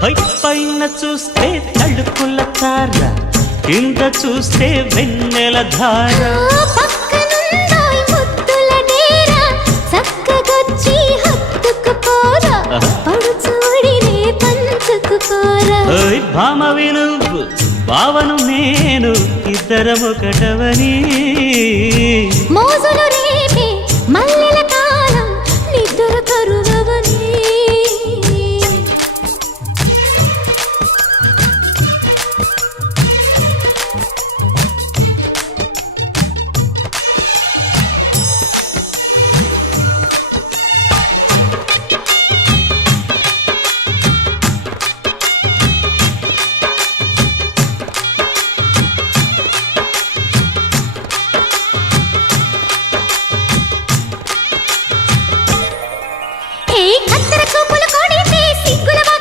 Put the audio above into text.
పైన చూస్తే తడుకుల తార, కింద చూస్తే వెన్నెల ధార. పక్కనుందాయ్ ముద్దుల డేరా, చక్కగొచ్చి హత్తుకుపోరా, పడుచూడినే పంచుకుపోరా. భామవి నువ్వు భావను నేను, ఇద్దరమొకటవని మోజులు రేపే మల్లె